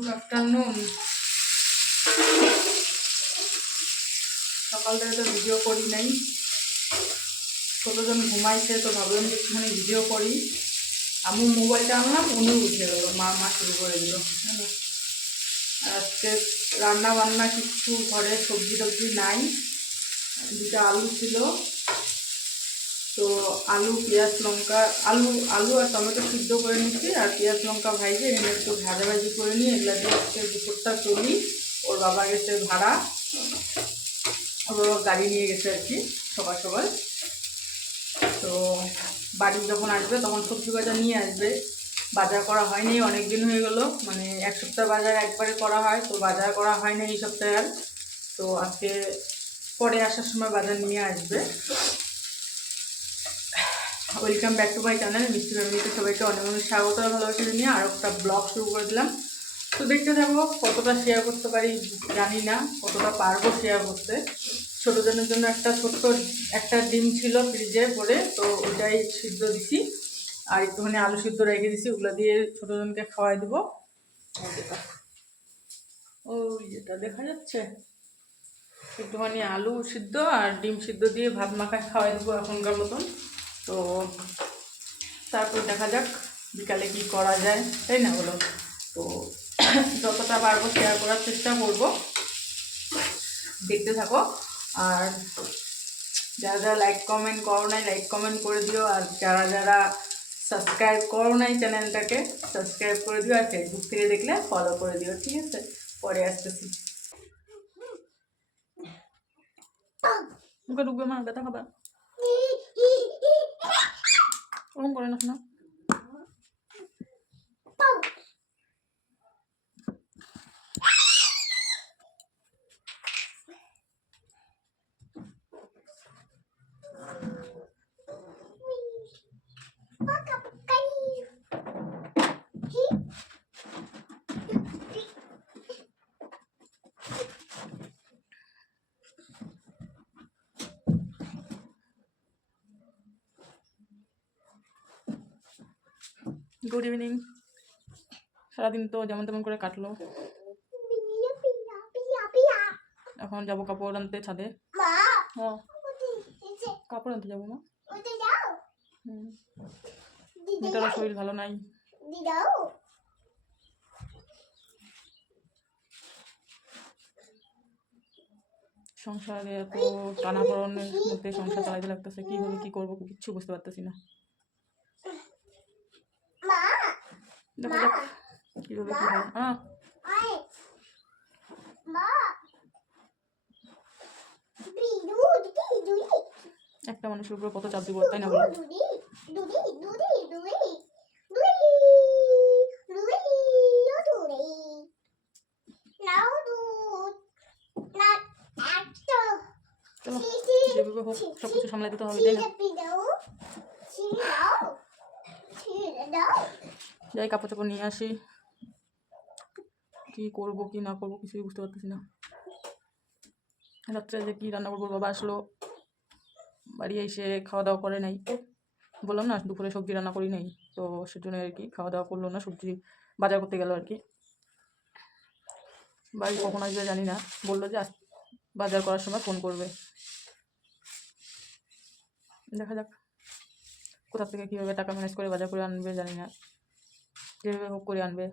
Good afternoon. সকাল থেকে তো ভিডিও করি নাই। ছোটোজন ঘুমাইছে তো ভাবলাম যে একটুখানি ভিডিও করি। আমি মোবাইলটা আনলাম উনি উঠে গেল, মা মা শুরু করে দিল আর আজকে রান্না বান্না কিচ্ছু ঘরে সবজি টবজি নাই। দুটা আলু ছিল। তো আলু, পেঁয়াজ, লঙ্কা, আলু আলু আর টমেটো সিদ্ধ করে নিচ্ছি। আর পেঁয়াজ, লঙ্কা ভাইজে এখানে একটু ভাজা ভাজি করে নিয়ে এগুলো দিয়ে দুপুরটা চলি। ওর বাবা গেছে ভাড়া। ওর বাবা গাড়ি নিয়ে গেছে আর কি, সকাল সকাল। তো বাড়ি যখন আসবে, তখন সবজি বাজার নিয়ে আসবে। বাজার করা হয়নি অনেক দিন হয়ে গেল। মানে এক সপ্তাহ বাজার একবারে করা হয়, তো বাজার করা হয়নি এই সপ্তাহে আর। তো আজকে পরে আসার সময় বাজার নিয়ে আসবে। Welcome back to my channel মিষ্টি ফ্যামিলিতে সবাইকে অনেক অনেক স্বাগত আর ভালোবাসা নিয়ে আর একটা ব্লগ শুরু করে দিলাম। তো দেখতে থাকব কতটা শেয়ার করতে পারি জানি না, কতটা পারব শেয়ার করতে। ছোটোজনের জন্য একটা ছোট্ট একটা ডিম ছিল ফ্রিজে পরে তো ওটাই সিদ্ধ দিছি। আর একটুখানি আলু সিদ্ধ রেখে দিছি, ওগুলো দিয়ে ছোটোজনকে খাওয়াই দেবো। ও যেটা। দেখা যাচ্ছে। একটুখানি আলু সিদ্ধ আর ডিম সিদ্ধ দিয়ে ভাত মাখায় খাওয়াই দেবো এখনকার মতন। তো তারপর দেখা যাক বিকালে কি করা যায়, তাই না বলো? তো যতটা পারব শেয়ার করার চেষ্টা করব। দেখতে থাকো। আর যারা যারা লাইক কমেন্ট করো নাই লাইক কমেন্ট করে দিও। আর যারা যারা সাবস্ক্রাইব করো নাই চ্যানেলটাকে সাবস্ক্রাইব করে দিও। আর ফেসবুক থেকে দেখলে ফলো করে দিও, ঠিক আছে? পরে আসতেছি। মুখে ঢুকবে মা, ব্যথা ওরকম করে না শোনা গুড ইভিনিং সারাদিন তো যেমন তেমন করে কাটলো। এখন যাব কাপড় আনতে ছাদে। কাপড় আনতে যাব মা। মেয়েটারও শরীর ভালো নাই। সংসারে এত টানাপড়নের মধ্যে সংসার চালাইতে লাগতেছে। কি হবে কি করব? কিচ্ছু বুঝতে পারতেছি না। দেখা যাক কীভাবে কি হয়? হ্যাঁ একটা মানুষের উপরে কত চাপ দিব তাই না বলো? যেভাবে হোক সব কিছু সামলাই দিতে হবে তাই না? যাই কাপড় চাপড় নিয়ে আসি। কি করব, কি না করব, কিছুই বুঝতে পারতেছি না। রাত্রে যে কি রান্না করব, বাবা আসলো। বাড়ি এসে খাওয়া দাওয়া করে নাই। বললাম না, দুপুরে সবজি রান্না করি নাই। তো সেজন্য আর কি খাওয়া দাওয়া করল না, সবজি বাজার করতে গেল আর কি। বাড়ি কখন আসবে জানি না। বলল যে বাজার করার সময় ফোন করবে। দেখা যাক। কোথা থেকে কীভাবে টাকা ম্যানেজ করে বাজার করে আনবে জানি না। যেভাবে হোক করে আনবে।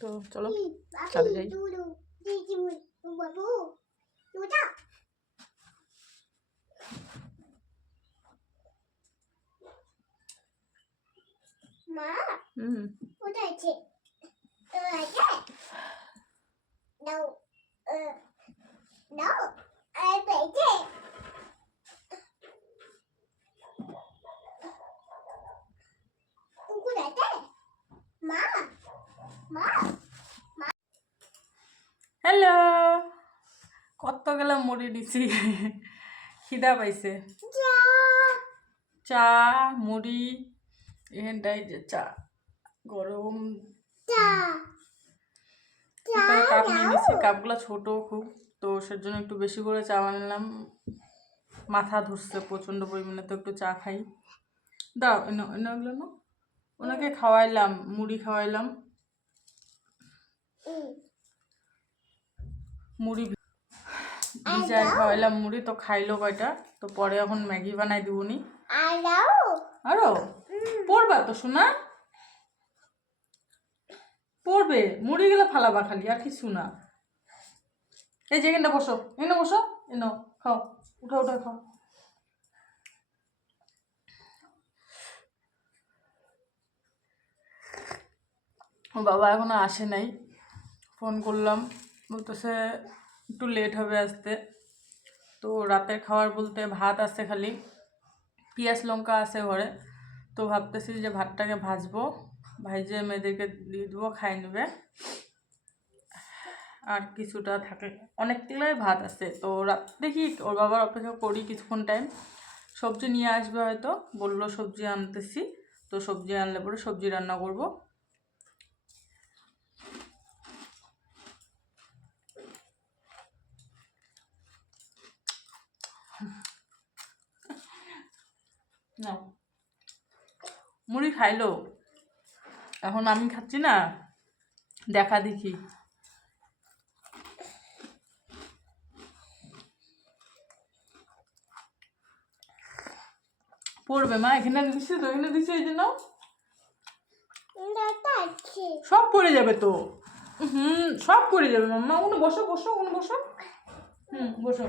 তো চলো চলে যাই মা হুম কোথায় আছে মা হ্যালো কত গেলাম মুড়ি দিছি? খিদা পাইছে। চা। মুড়ি এখানটাই যে চা। গরম যা কাপ নিয়ে নিয়েছি কাপগুলো ছোট খুব তো সেজন্য একটু বেশি করে চা বানালাম। মাথা ধরছে প্রচণ্ড পরিমাণে তো একটু চা খাই। দাও এনো এগুলো নাও। ওনাকে খাওয়াইলাম মুড়ি খাওয়াইলাম. মুড়ি ভিজায় খাওয়াইলাম মুড়ি তো খাইলো কয়টা? তো পরে এখন ম্যাগি বানাই দিবনি I know. আরও? পড়বা তো শোনা পড়বে মুড়ি গেলে ফালাবা খালি আর কিছু না। এই যে এখানটা বসো এনে বসো এনো খাও উঠো উঠো খাও। বাবা এখনও আসে নাই, ফোন করলাম, বলতেছে একটু লেট হবে আসতে। তো রাতের খাবার বলতে ভাত আছে খালি, পেঁয়াজ লঙ্কা আছে ঘরে, তো ভাবতেছি যে ভাতটাকে ভাজবো, ভাইজে মেয়েদেরকে দিয়ে দেবো খাই নেবে। আর কিছুটা থাকে। অনেকগুলোই ভাত আছে। তো রাত দেখি ওর বাবার অপেক্ষা করি কিছুক্ষণ টাইম সবজি নিয়ে আসবে হয়তো। বলল সবজি আনতেছি। তো সবজি আনলে পরে সবজি রান্না করব। মুড়ি খাইলো। এখন আমি খাচ্ছি না। দেখা দেখি। পড়বে মা এখানে দিচ্ছে তো এখানে দিচ্ছে এই জন্য নাও। সব পড়ে যাবে তো। হুম সব পড়ে যাবে মাম্মা। উনি বসো বসো উনি বসো। হুম বসো।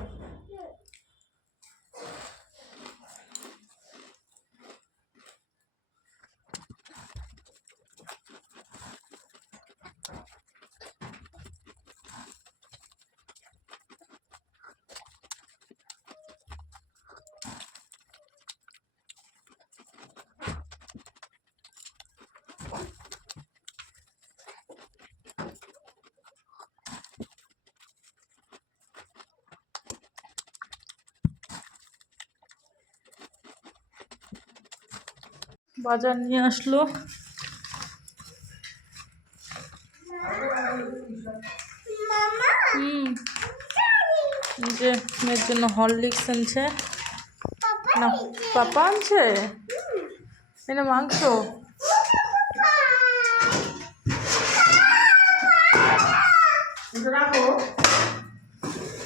বাজার নিয়ে আসলো. যে মেয়ের জন্য হরলিক্স আনছে। না, পাপা আনছে? এটা মাংস?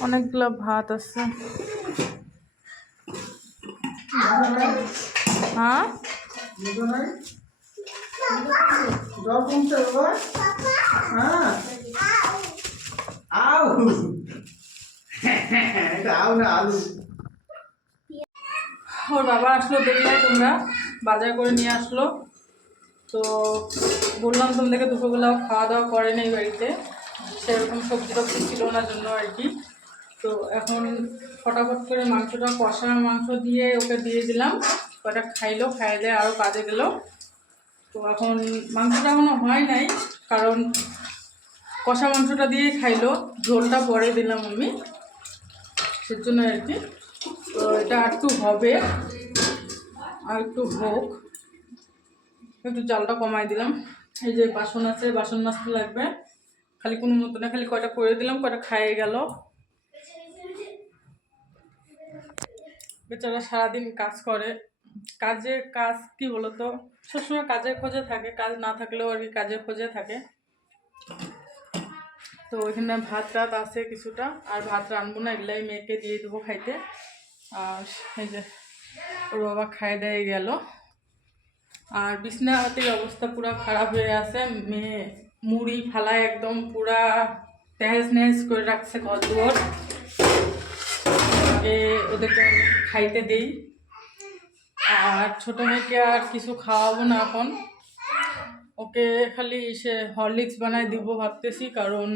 অনেকগুলো ভাত আছে। হ্যাঁ? হ্যাঁ আউ ওর বাবা আসলো দেখলে, তোমরা বাজার করে নিয়ে আসলো। তো বললাম তোমাদেরকে দুপুরবেলা খাওয়া দাওয়া করে নেই বাড়িতে। সেরকম সবজি টবজি ছিল না জন্য আর কি। তো এখন ফটাফট করে মাংসটা, কষা মাংস দিয়ে ওকে দিয়ে দিলাম। কটা খাইলো, খাইয়ে দিয়ে আরও কাজে গেল। তো এখন মাংসটা এখনও হয় নাই, কারণ কষা মাংসটা দিয়ে খাইলো। ঝোলটা পরে দিলাম আমি, সেজন্য আর কি। তো এটা আর একটু হবে, আর একটু হোক। একটু জালটা কমাই দিলাম। এই যে বাসন আছে, বাসন মাছটা লাগবে। খালি কোনো মতো না, খালি কয়টা করে দিলাম, কয়টা খাইয়ে গেল। বেচারা সারাদিন কাজ করে। কাজের কাজ কি বলতো? সবসময় কাজের খোঁজে থাকে, কাজ না থাকলেও আর কি কাজের খোঁজে থাকে। তো ওইখানে ভাত টাত আছে কিছুটা, আর ভাত রানবো না, এগুলাই মেয়েকে দিয়ে দেবো খাইতে। আর এই যে ওর বাবা খাই দিয়ে গেল। আর বিছনাতের অবস্থা পুরো খারাপ হয়ে আছে। মেয়ে মুড়ি ফালায় একদম পুরা তেহেজ নেহেজ করে রাখছে ঘর দুয়ার আগে ওদেরকে খাইতে দেই। আর ছোটো মেয়েকে আর কিছু খাওয়াবো না এখন। ওকে খালি সে হরলিক্স বানায় দিব ভাবতেছি, কারণ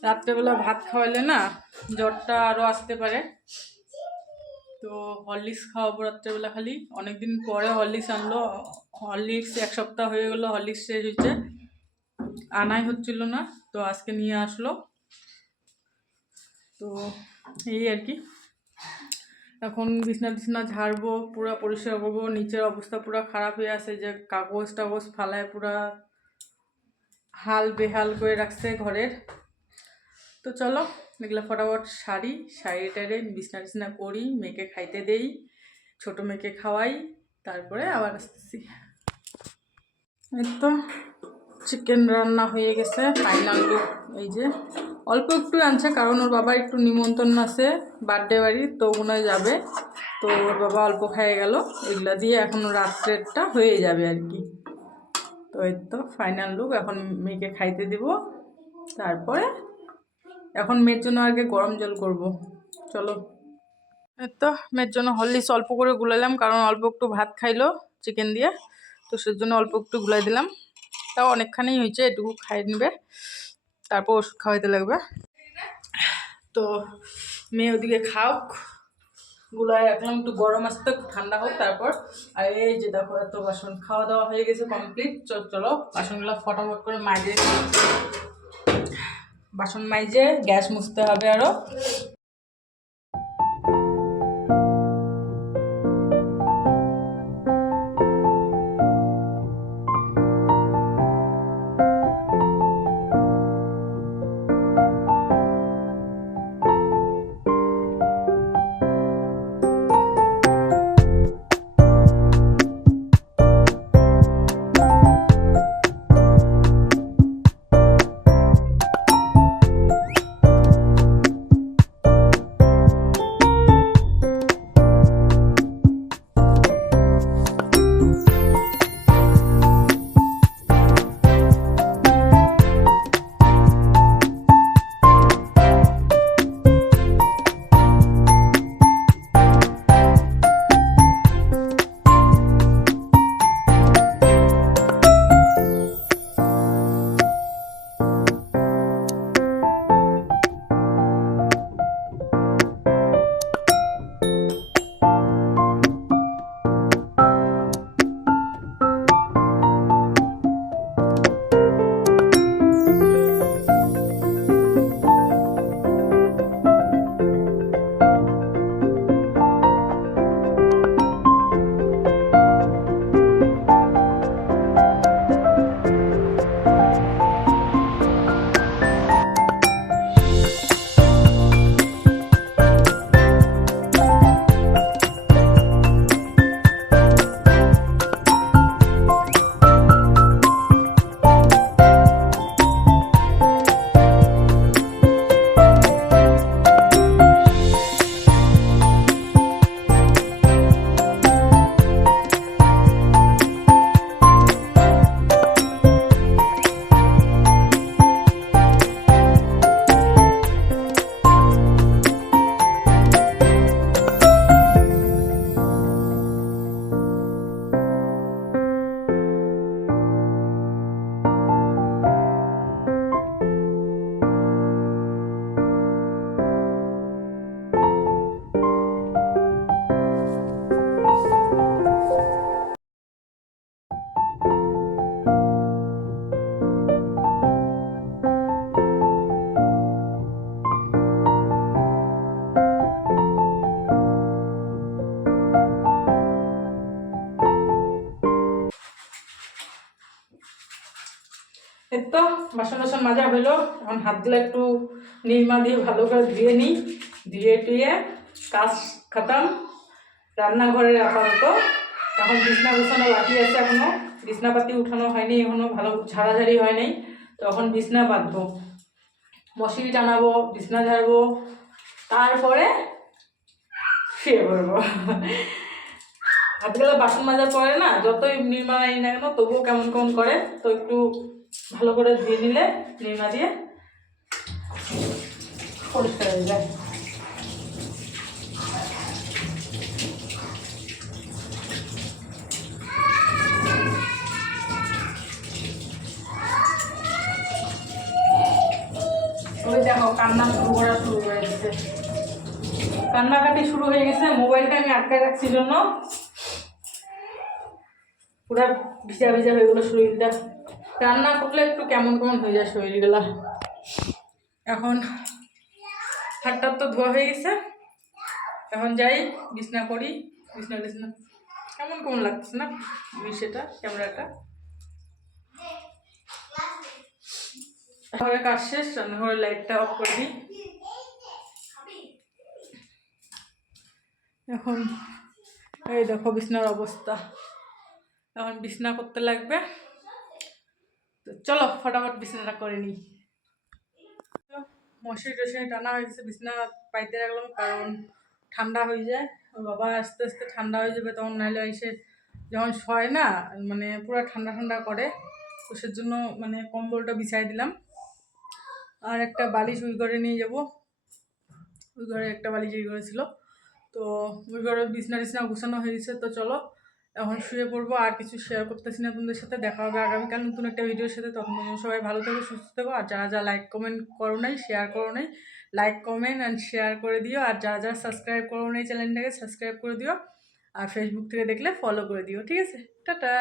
রাত্রেবেলা ভাত খাওয়ালে না জ্বরটা আরও আসতে পারে। তো হরলিক্স খাওয়াবো রাত্রেবেলা খালি। অনেকদিন পরে হরলিক্স আনলো। হরলিক্স এক সপ্তাহ হয়ে গেলো, হরলিক্স শেষ হয়েছে। আনাই হচ্ছিল না, তো আজকে নিয়ে আসলো। তো এই আর কি। এখন বিছনা টিছনা ঝাড়বো, পুরো পরিষ্কার করব, নিচের অবস্থা পুরো খারাপ হয়ে আছে যে কাগজ টাগজ ফালায় পুরা হাল বেহাল করে রাখছে ঘরের। তো চলো, এগুলো ফটাফট শাড়ি শাড়ি টাড়ি বিছনা টিছনা করি, মেয়েকে খাইতে দেই, ছোটো মেয়েকে খাওয়াই, তারপরে আবার আসতেছি। এই তো চিকেন রান্না হয়ে গেছে ফাইনাল এই যে। অল্প একটু আনছে, কারণ ওর বাবা একটু নিমন্ত্রণ আছে বার্থডে বাড়ি, তো ওখানে যাবে। তো ওর বাবা অল্প খেয়ে গেল, এগুলা দিয়ে এখন রাত্রেরটা হয়ে যাবে আর কি। তো এই তো ফাইনাল লুক এখন মেয়েকে খাইতে দিব। তারপরে এখন মেয়ের জন্য আগে গরম জল করব। চলো। তো মেয়ের জন্য হরলিক্স অল্প করে গুলাইলাম কারণ অল্প একটু ভাত খাইলো চিকেন দিয়ে। তো সেজন্য অল্প একটু গুলাই দিলাম। তাও অনেকখানি হয়েছে, এটুকু খাই নেবে। তারপর ওষুধ খাওয়াইতে লাগবে। তো মেয়ে ওদিকে খাওক, গুলায় রাখলাম, একটু গরম আসতে ঠান্ডা হোক তারপর। আর এই যে দেখো, এত বাসন খাওয়া দাওয়া হয়ে গেছে কমপ্লিট চল, চলো, বাসনগুলো ফটাফট করে মাইজে বাসন মাইজে গ্যাস মুছতে হবে আরও তো বাসন বাসন মাজা হইল। এখন হাতগুলো একটু নির্মা দিয়ে ভালো করে ধুয়ে নিই। ধুয়ে টুয়ে কাজ খাতাম। রান্নাঘরের আপাতত। এখন বিছনা গোছানো বাকি আছে এখনও। বিছনাপাতি উঠানো হয়নি, এখনও ভালো ঝাড়াঝাড়ি হয় নাই তখন বিছনা বাঁধবো। মশারি টানাবো, বিছনা ঝাড়বো। তারপরে শুয়ে পড়ব। হাতগুলো বাসন মাজার পরে না, যতই নির্মা নাই না কেন, তবুও কেমন কেমন করে, তো একটু ভালো করে ধুয়ে নিলে নিমা দিয়ে পরিষ্কার হয়ে যায়। দেখো, কান্না শুরু করা শুরু হয়ে গেছে কান্নাকাটি শুরু হয়ে গেছে, মোবাইলটা আমি আটকে রাখছি জন্য। পুরো ভিজা ভিজা হয়ে গেলো শরীরটা। রান্না করলে একটু কেমন কেমন হয়ে যায় শরীরগুলা? এখন হাতটা তো ধোয়া হয়ে গেছে। এখন যাই, বিছনা করি, বিছনা বিছনা কেমন কেমন লাগতেছে না? সেটা, ক্যামেরাটা। ঘরে কাজ শেষ, রান্নাঘরের লাইটটা অফ করে এখন, এই দেখো বিছনার অবস্থা। এখন বিছনা করতে লাগবে। চলো, ফটাফট বিছানাটা করে নিই। মশারি টশারি টানা হয়ে গেছে, বিছানা পাইতে রাখলাম কারণ ঠান্ডা হয়ে যায়। বাবা আস্তে আস্তে ঠান্ডা হয়ে যাবে, তখন নাহলে এসে যখন শয় না মানে পুরো ঠান্ডা ঠান্ডা করে, তো সেজন্য মানে কম্বলটা বিছাই দিলাম। আর একটা বালিশ ওই ঘরে নিয়ে যাব। ওই ঘরে একটা বালিশ এই ঘরে ছিল। তো ওই ঘরে বিছনা টিছনা গুছানো হয়ে গেছে, তো চলো এখন শুয়ে পড়ব, আর কিছু শেয়ার করতেছি না তোমাদের সাথে, দেখা হবে আগামীকাল নতুন একটা ভিডিওর সাথে তখন সবাই ভালো থেকো, সুস্থ থেকো, আর যারা যা লাইক কমেন্ট করো নাই শেয়ার করো নাই লাইক কমেন্ট অ্যান্ড শেয়ার করে দিও, আর যারা যারা সাবস্ক্রাইব করো নাই চ্যানেলটাকে সাবস্ক্রাইব করে দিও, আর ফেসবুক থেকে দেখলে ফলো করে দিও, ঠিক আছে? টাটা!